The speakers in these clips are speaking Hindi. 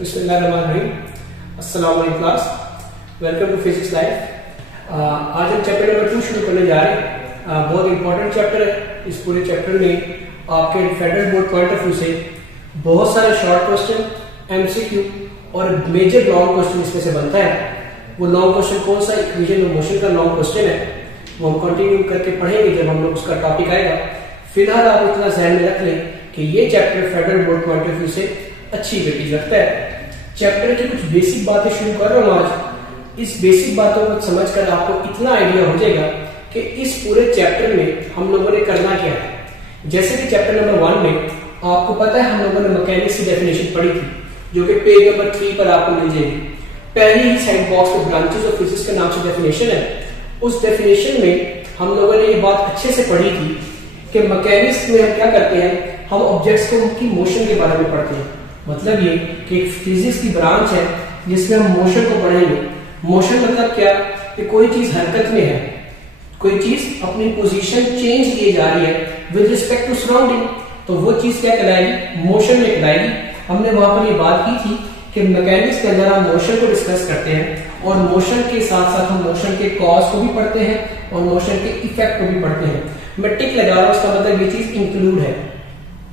अस्सलाम वालेकुम class, welcome to physics life. आज हम चैप्टर नंबर 2 शुरू करने जा रहे हैं। बहुत इंपॉर्टेंट चैप्टर है। इस पूरे चैप्टर में आपके federal board point of view से बहुत सारे शॉर्ट क्वेश्चन, एमसीक्यू और मेजर लॉन्ग क्वेश्चन इसमें से बनता है। वो लॉन्ग क्वेश्चन कौन सा, इक्वेशन ऑफ मोशन का लॉन्ग क्वेश्चन है, वो हम कंटिन्यू करके पढ़ेंगे जब हम लोग उसका टॉपिक आएगा। फिलहाल आप इतना ध्यान में रख लें कि ये chapter federal board point of view से अच्छी वेटेज रखता है। चैप्टर की कुछ बेसिक बातें शुरू कर रहा हूं आज। इस बेसिक बातों को समझकर आपको इतना आइडिया हो जाएगा कि इस पूरे चैप्टर में हम लोगों ने करना क्या है। जैसे कि चैप्टर नंबर 1 में आपको पता है हम लोगों ने मैकेनिक्स की डेफिनेशन पढ़ी थी, जो कि पेज नंबर 3 पर आपको मिल जाएगी। पहली ही साइड बॉक्स में ब्रांचेस ऑफ फिजिक्स के नाम से डेफिनेशन है। उस डेफिनेशन में हम लोगों ने ये बात अच्छे से पढ़ी थी कि मैकेनिक्स में हम क्या करते हैं, हम ऑब्जेक्ट्स को उनकी मोशन के बारे में पढ़ते हैं। मतलब ये कि एक फिजिक्स की ब्रांच है जिसमें हम मोशन को पढ़ेंगे। मोशन मतलब क्या, कि कोई चीज हरकत में है, कोई चीज अपनी पोजीशन चेंज किए जा रही है विद रिस्पेक्ट टू सराउंडिंग, तो वो चीज क्या कहलाएगी, मोशन में कहलाएगी। हमने वहां पर ये बात की थी कि मैकेनिक्स के अंदर हम मोशन को डिस्कस करते हैं और मोशन के साथ साथ हम मोशन के कॉज को भी पढ़ते हैं और मोशन के इफेक्ट को भी पढ़ते हैं। मैं टिक लगा रहा हूं, उसका मतलब ये चीज इंक्लूड है।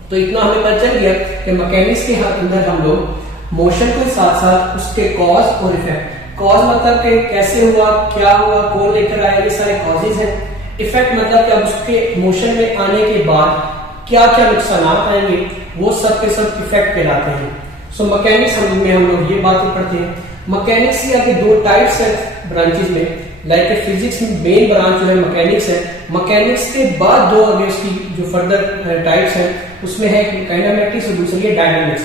तो इतना हमें पता चल गया कि मैकेनिक्स के अंदर हम लोग मोशन के साथ साथ उसके कॉज और इफेक्ट, कॉज मतलब कि कैसे हुआ, क्या हुआ, कौन लेकर आया, ये सारे कॉजेज हैं। इफेक्ट मतलब कि अब उसके मोशन में आने के बाद क्या क्या नुकसान आएंगे, वो सब के सब इफेक्ट कहलाते हैं। सो मैकेनिक्स में हम लोग ये बातें पढ़ते हैं। मैकेनिक्स के आगे दो टाइप्स है ब्रांचेस में, लाइक फिजिक्स में मेन ब्रांच जो है मैकेनिक्स है। मैकेनिक्स के बाद दो आगे उसकी जो फर्दर टाइप्स हैं उसमें है काइनेमेटिक्स और दूसरी है डायनामिक्स।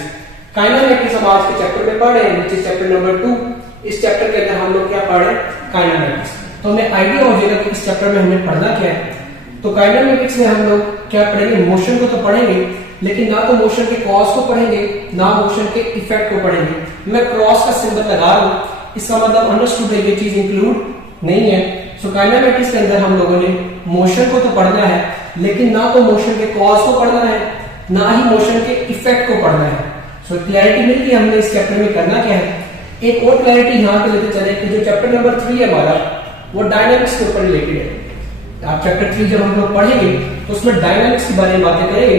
काइनेमेटिक्स हम आज के चैप्टर में पढ़ रहे हैं, विच इज चैप्टर नंबर 2। इस चैप्टर के अंदर हम लोग क्या पढ़ रहे हैं, काइनेमेटिक्स। तो हमें आइडिया हो जाएगा कि इस चैप्टर में हमें पढ़ना क्या है। तो काइनेमेटिक्स में हम लोग क्या पढ़ेंगे, मोशन को तो पढ़ेंगे, लेकिन ना तो मोशन के कॉज को पढ़ेंगे ना मोशन के इफेक्ट को पढ़ेंगे। मैं क्रॉस का सिंबल लगा रहा हूं, इसका मतलब अंडरस्टूड है, ये चीज इंक्लूड नहीं है। सो काइनेमेटिक्स के अंदर हम लोगों ने मोशन को तो पढ़ना है, लेकिन ना तो मोशन के कॉज को पढ़ना है ना ही मोशन के इफेक्ट को पढ़ना है। सो क्लैरिटी मिल गई हमने इस चैप्टर में करना क्या है। एक और क्लैरिटी यहाँ पे लेते चले कि जो चैप्टर नंबर 3 है हमारा, वो डायनामिक्स के ऊपर रिलेटेड है। आप चैप्टर 3 जब हम लोग पढ़ेंगे तो उसमें डायनामिक्स के बारे में बातें करेंगे।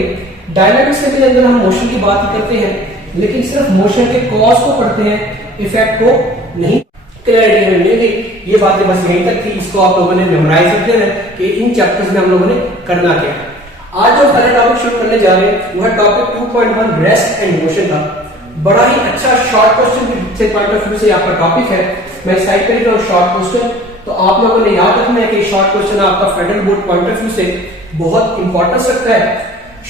डायनामिक्स के अंदर हम मोशन की बात करते हैं, लेकिन सिर्फ मोशन के कॉज को पढ़ते हैं, इफेक्ट को नहीं। क्लैरिटी हमें मिल गई। ये बातें बस यहीं तक थी, इसको आप लोगों ने मेमोराइज रख लेना कि इन चैप्टर्स में हम लोगों ने करना क्या है। आज जो पहले टॉपिक शुरू करने जा रहे हैं वो है टॉपिक 2.1 रेस्ट एंड मोशन का। बड़ा ही अच्छा शॉर्ट क्वेश्चन से पॉइंट ऑफ व्यू से आपका टॉपिक है। मैं साइड पे लिख रहा हूं शॉर्ट क्वेश्चन, तो आप लोगों ने याद रखना है कि शॉर्ट क्वेश्चन आपका federal board point of view से बहुत इंपॉर्टेंस रखता है।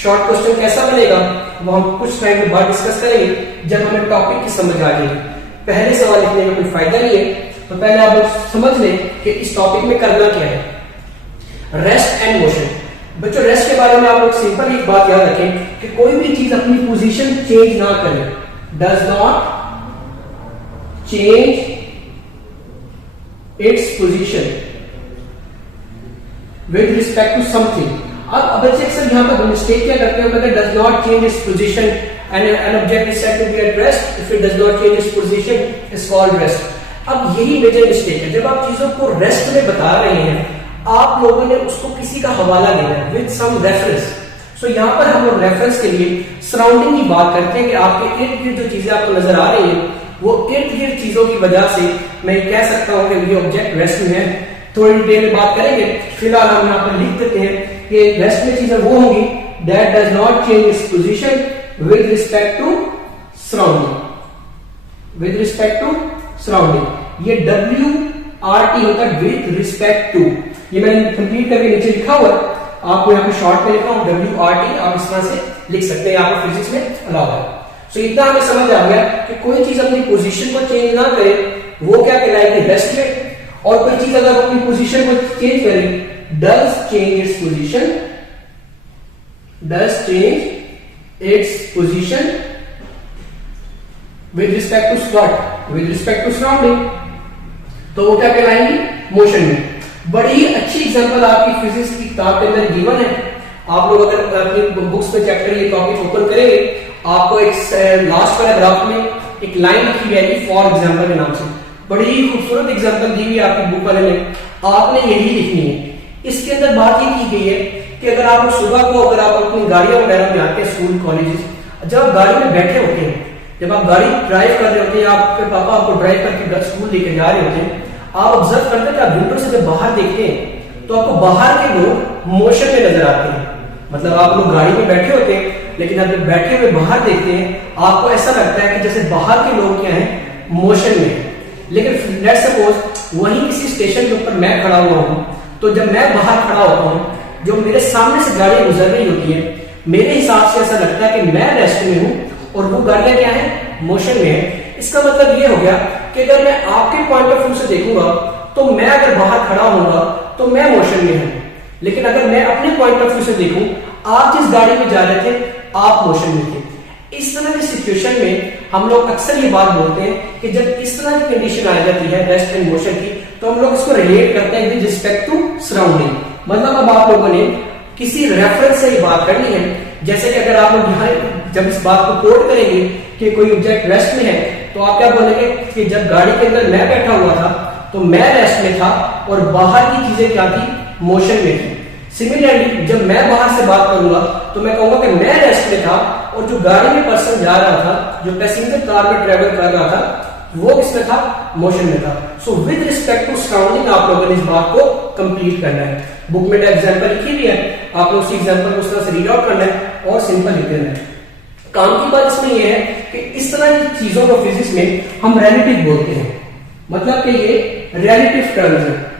शॉर्ट क्वेश्चन कैसा बनेगा वो हम कुछ टाइम के बाद डिस्कस करेंगे जब हमें टॉपिक की समझ आ जाएगी। पहले सवाल लिखने का कोई फायदा नहीं है, तो पहले आप लोग समझ लें कि इस टॉपिक में करना क्या है। Rest and motion. बच्चों रेस्ट के बारे में आप लोग सिंपल एक बात याद रखें कि कोई भी चीज अपनी पोजीशन चेंज ना करे, does not change its position with respect to something. अब बच्चे अक्सर यहां पर मिस्टेक क्या करते हैं, कहते हैं does not change its position and an object is said to be at rest if it does not change its position is called rest। अब यही मेजर मिस्टेक है, जब आप चीजों को रेस्ट में बता रहे हैं आप लोगों ने उसको किसी का हवाला देना है विद सम रेफरेंस। सो यहाँ पर हम लोग रेफरेंस के लिए सराउंडिंग की बात करते हैं कि आपके इर्द गिर्द जो चीजें आपको नजर आ रही हैं वो इर्द गिर्द चीजों की वजह से मैं कह सकता हूं कि ये ऑब्जेक्ट रेस्ट में है। थोड़ी डिटेल में बात करेंगे, फिलहाल हम यहाँ पर लिख देते हैं कि रेस्ट में चीजें वो होंगी that does not change its position with respect to surrounding, with respect to surrounding। ये WRT होता है with respect to। ये मैंने कंप्लीट करके नीचे लिखा हुआ है, आपको यहाँ पे शॉर्ट में लिखा हूं WRT, आप इस तरह से लिख सकते हैं, आपको फिजिक्स में अलाउ है। सो इतना हमें समझ आ गया कि कोई चीज अपनी पोजीशन को चेंज ना करे वो क्या कहलाएगी, रेस्ट में। और कोई चीज अगर अपनी पोजीशन को चेंज करे, does change its position, does change its position with respect to what, with respect to surrounding, तो वो क्या कहलाएंगी, मोशन में। बड़ी ही अच्छी एग्जांपल आपकी फिजिक्स की किताब के अंदर गिवन है। आप लोग अगर अपनी बुक्स में चैप्टर ये टॉपिक ओपन करेंगे आपको एक लास्ट पैराग्राफ में एक लाइन लिखी हुई है फॉर एग्जाम्पल के नाम से, बड़ी ही खूबसूरत एग्जाम्पल दी हुई है आपकी बुक वाले ने, आपने यही लिखनी है। इसके अंदर बात ये की गई है कि अगर आप सुबह को अगर आप अपनी गाड़ियां वगैरह में आते हैं स्कूल कॉलेजेस, जब आप गाड़ी में बैठे होते हैं, जब आप गाड़ी ड्राइव कर रहे होते हैं, आपके पापा आपको ड्राइव करके स्कूल लेके जा रहे होते हैं, आप ऑब्जर्व करते हैं कि आप विंडो से जब बाहर देखते हैं तो आपको बाहर के लोग मोशन में नजर आते हैं। मतलब आप लोग गाड़ी में बैठे होते हैं, लेकिन आप जब बैठे हुए बाहर देखते हैं आपको ऐसा लगता है कि जैसे बाहर के लोग क्या हैं, मोशन में। लेकिन लेट्स सपोज वहीं किसी स्टेशन के ऊपर मैं खड़ा हुआ हूं, तो जब मैं बाहर खड़ा होता हूं, जो मेरे सामने से गाड़ी गुजर रही होती है, मेरे हिसाब से ऐसा लगता है कि मैं रेस्ट में हूं और वो गाड़ियां क्या है, मोशन में है। इसका मतलब ये हो गया कि अगर मैं आपके पॉइंट ऑफ व्यू से देखूंगा तो मैं अगर बाहर खड़ा होऊंगा तो मैं मोशन में हूं, लेकिन अगर मैं अपने पॉइंट ऑफ व्यू से देखूं, आप जिस गाड़ी में जा रहे थे आप मोशन में थे। इस तरह की सिचुएशन में हम लोग अक्सर ये बात बोलते हैं कि जब इस तरह की कंडीशन आ जाती है रेस्ट एंड मोशन की, तो हम लोग इसको रिलेट करते हैं विद रिस्पेक्ट टू सराउंडिंग। मतलब अब आप लोगों ने किसी रेफरेंस से ये बात करनी है, जैसे कि अगर आप लोग यहाँ जब इस बात को कोट करेंगे कि कोई ऑब्जेक्ट रेस्ट में है, तो आप क्या बोलेंगे कि जब गाड़ी के अंदर मैं बैठा हुआ था तो मैं रेस्ट में था और बाहर की चीजें क्या थी, मोशन में थी। सिमिलरली जब मैं बाहर से बात करूंगा तो मैं कहूंगा कि मैं रेस्ट में था और जो गाड़ी में पर्सन जा रहा था, जो पैसेंजर कार में ट्रेवल कर रहा था, वो किसमें था, मोशन में था। So with respect to surrounding आप लोगों ने इस बात को कंप्लीट करना है। बुक में एग्जांपल लिखी हुई है, आप लोग उसी एग्जांपल को उस तरह से रीड आउट करना है और सिंपल लिख देना है। काम की बात इसमें यह है कि इस तरह की चीजों को फिजिक्स में हम रिलेटिव बोलते हैं, मतलब कि ये रिलेटिव टर्म्स है।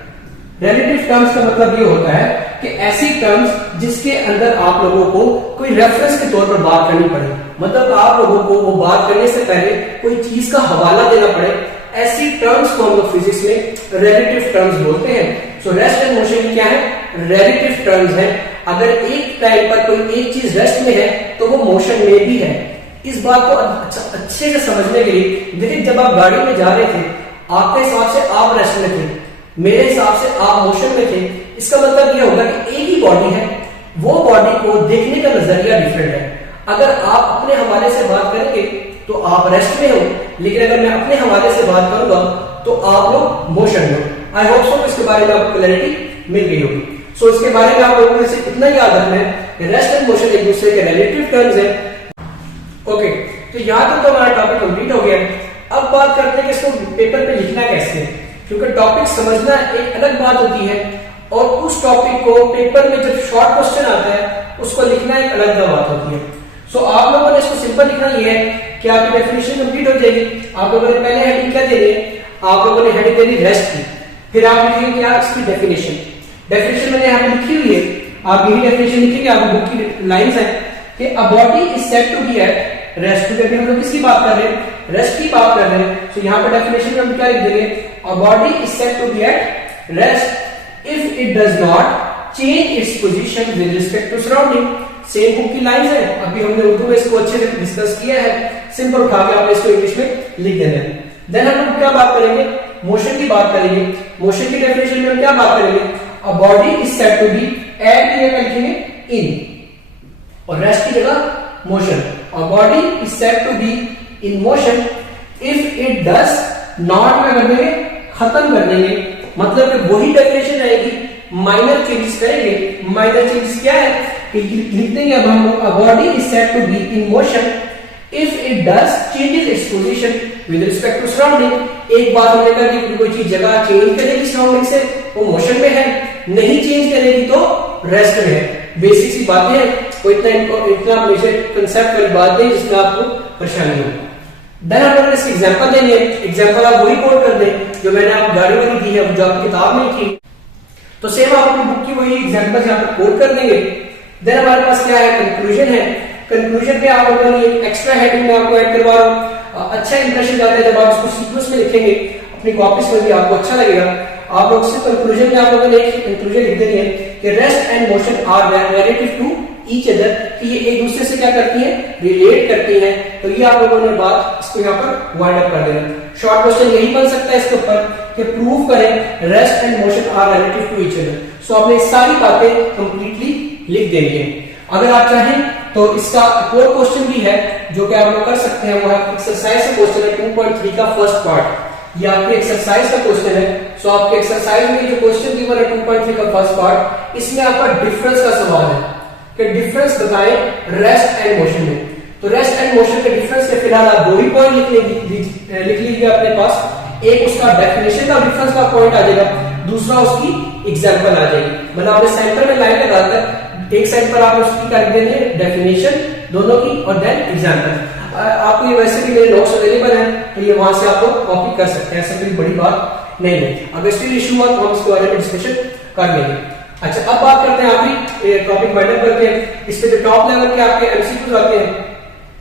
रिलेटिव टर्म्स का मतलब ये होता है कि ऐसी टर्म्स जिसके अंदर आप लोगों को कोई रेफरेंस के तौर पर बात करनी पड़े, मतलब आप लोगों को वो बात करने से पहले कोई चीज का हवाला देना पड़े, ऐसी टर्म्स को हम लोग फिजिक्स में रिलेटिव टर्म्स बोलते हैं। सो रेस्ट एंड मोशन क्या है, रिलेटिव टर्म्स है। अगर एक टाइम पर कोई एक चीज रेस्ट में है तो वो मोशन में भी है। इस बात को अच्छे से समझने के लिए देखिए, जब आप गाड़ी में जा रहे थे आपके हिसाब से आप रेस्ट में थे, मेरे हिसाब से आप मोशन में थे। इसका मतलब यह होगा कि एक ही बॉडी है, वो बॉडी को देखने का नजरिया डिफरेंट है। अगर आप अपने हवाले से बात करेंगे तो आप रेस्ट में हो, लेकिन अगर मैं अपने हवाले से बात करूंगा तो आप लोग मोशन में हो। आई होप सो इसके बारे में आपको क्लैरिटी मिल गई होगी। सो इसके बारे में आप लोगों को सिर्फ इतना याद रखना है कि रेस्ट एंड मोशन एक दूसरे के रिलेटिव टर्म्स है। ओके, तो यहां तक तो हमारा टॉपिक कंप्लीट हो गया। अब बात करते हैं कि इसको पेपर पे लिखना कैसे है, क्योंकि टॉपिक समझना एक अलग बात होती है और उस टॉपिक को पेपर में जब शॉर्ट क्वेश्चन आता है उसको लिखना एक अलग बात होती है। सो आप लोगों ने इसको सिंपल लिखना ये है कि आपकी डेफिनेशन कंप्लीट हो जाएगी। आप लोगों ने पहले हेडिंग क्या देनी है, आप लोगों ने हेडिंग देनी रेस्ट की, फिर आप लिखेंगे क्या, इसकी डेफिनेशन। डेफिनेशन मैंने यहाँ पे लिखी हुई है, आप यही डेफिनेशन लिखेंगे, आप बुक की लाइंस है कि a body is said to be at rest. क्योंकि हम लोग किसकी बात कर रहे हैं, रेस्ट की बात कर रहे हैं। तो यहाँ पे डेफिनेशन में हम क्या लिख देंगे, a body is said to be at rest if it does not change its position with respect to surrounding. Same book की लाइंस है, अभी हमने उर्दू में इसको अच्छे से डिस्कस किया है, सिंपल उठा के आपने इसको इंग्लिश में लिख देना है। देन हम लोग क्या बात करेंगे, मोशन की बात करेंगे। मोशन की डेफिनेशन में हम क्या बात करेंगे, a body is said to be at की जगह लिखेंगे इन और रेस्ट की जगह motion. A body is said to be in motion if it does not में कर देंगे, खत्म कर देंगे, मतलब कि वही डेफिनेशन रहेगी, माइनर चेंजेस करेंगे। माइनर चेंजेस क्या है कि लिख देंगे अब हम लोग, a body is said to be in motion if it does changes its position with respect to surrounding. एक बात हमने कहा कि कोई चीज जगह चेंज करेगी सराउंडिंग से, वो मोशन में है, नहीं चेंज करेगी तो रेस्ट में है। बेसिक सी बातें हैं, कोई इतना कंसेप्ट वाली बात नहीं जिसमें आपको परेशानी हो। देन हम लोग इसके एग्जांपल देंगे, एग्जांपल आप वही कोट कर दें जो मैंने आपको गाड़ी वाली दी है, जो आपकी किताब में थी, तो सेम आप अपनी बुक की वही एग्जांपल यहाँ पर कोट कर देंगे। देन हमारे पास क्या है, कंक्लूजन है। कंक्लूजन में आप लोगों ने एक्स्ट्रा हेडिंग में आपको ऐड करवा रहा हूं, अच्छा इंप्रेशन जाता है जब आप इसको सीक्वेंस में लिखेंगे अपनी कॉपीज में भी आपको अच्छा लगेगा। आप लोग से कंक्लूजन में आप लोगों ने एक कंक्लूजन लिख देनी है कि rest and motion are relative to each other, कि ये एक दूसरे से क्या करती है, रिलेट करती है। तो ये आप लोगों ने बात इसको यहाँ पर वाइंड अप कर देना। शॉर्ट क्वेश्चन यही बन सकता है इसके ऊपर कि प्रूव करें rest and motion are relative to each other. So आपने सारी बातें कंप्लीटली लिख देनी है। अगर आप चाहें तो इसका एक और क्वेश्चन भी है जो कि आप लोग कर सकते हैं, वो है एक्सरसाइज का क्वेश्चन है 2.3 का फर्स्ट पार्ट। ये आपकी एक्सरसाइज का क्वेश्चन है। सो आपके एक्सरसाइज में जो क्वेश्चन गिवन है 2.3 का फर्स्ट पार्ट, इसमें आपका डिफरेंस का सवाल है कि डिफरेंस बताएं रेस्ट एंड मोशन में। तो रेस्ट एंड मोशन के डिफरेंस के फिलहाल आप दो ही पॉइंट लिख लीजिए अपने पास। एक उसका डेफिनेशन का डिफरेंस का पॉइंट आ जाएगा, दूसरा उसकी एग्जांपल आ जाएगी। मतलब आपने सेंटर में लाइन लगाकर एक साइड पर आप उसकी कर देंगे डेफिनेशन दोनों की और देन एग्जांपल। आपको ये वैसे भी मेरे नोट्स अवेलेबल हैं, तो ये वहां से आप लोग कॉपी कर सकते हैं, ऐसा कोई बड़ी बात नहीं है। अगर स्टिल इशू हुआ तो हम इसके बारे में डिस्कशन कर लेंगे। अच्छा, अब बात करते हैं आखिरी टॉपिक वाइंड अप करते हैं। इस पे जो टॉप लेवल के आपके एमसीक्यूज आते हैं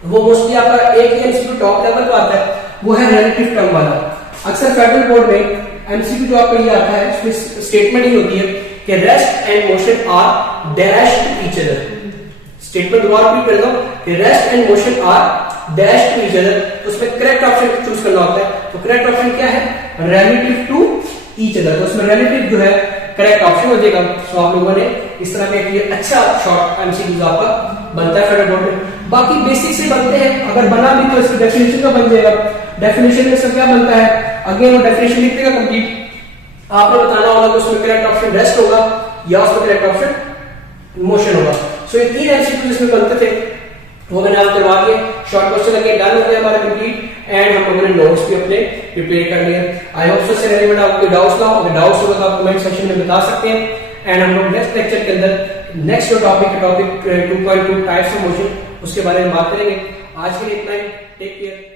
वो मोस्टली आपका एक ही एमसीक्यू टॉप लेवल का आता है, वो है रिलेटिव टर्म वाला। अक्सर फेडरल बोर्ड में एमसीक्यू जो आपका ये आता है, इसमें स्टेटमेंट ही होती है कि rest and motion are dash to each other. Statement दोबारा रिपीट कर दो कि rest and motion are dash to each other. तो उसमें करेक्ट ऑप्शन चूज करना होता है। तो करेक्ट ऑप्शन क्या है? Relative to each other. तो उसमें रिलेटिव जो है करेक्ट ऑप्शन हो जाएगा। सो आप लोगों ने इस तरह का एक अच्छा शॉर्ट एमसीक्यू आपका बनता है फेडरल बोर्ड में। बाकी बेसिक से बनते हैं, अगर बना भी तो इसकी डेफिनेशन का बन जाएगा। डेफिनेशन में सब क्या बनता है? अगेन वो डेफिनेशन लिख देगा कंप्लीट, आपने बताना होगा कि उसमें करेक्ट ऑप्शन रेस्ट होगा या उसमें करेक्ट ऑप्शन मोशन होगा। सो ये तीन एमसीक्यू जिसमें बनते थे वो मैंने आपको करवा दिए। शॉर्ट क्वेश्चन अगेन डन हो गया हमारा कंप्लीट एंड हम लोगों ने नोट्स भी अपने प्रिपेयर कर लिए। आई होप सो से रेलेवेंट आपको डाउट्स ना हो, अगर डाउट्स होगा तो आप कमेंट सेक्शन में बता सकते हैं। एंड हम लोग नेक्स्ट लेक्चर के अंदर नेक्स्ट जो टॉपिक है टॉपिक 2.2 टाइप्स ऑफ मोशन, उसके बारे में बात करेंगे। आज के लिए इतना ही, टेक केयर।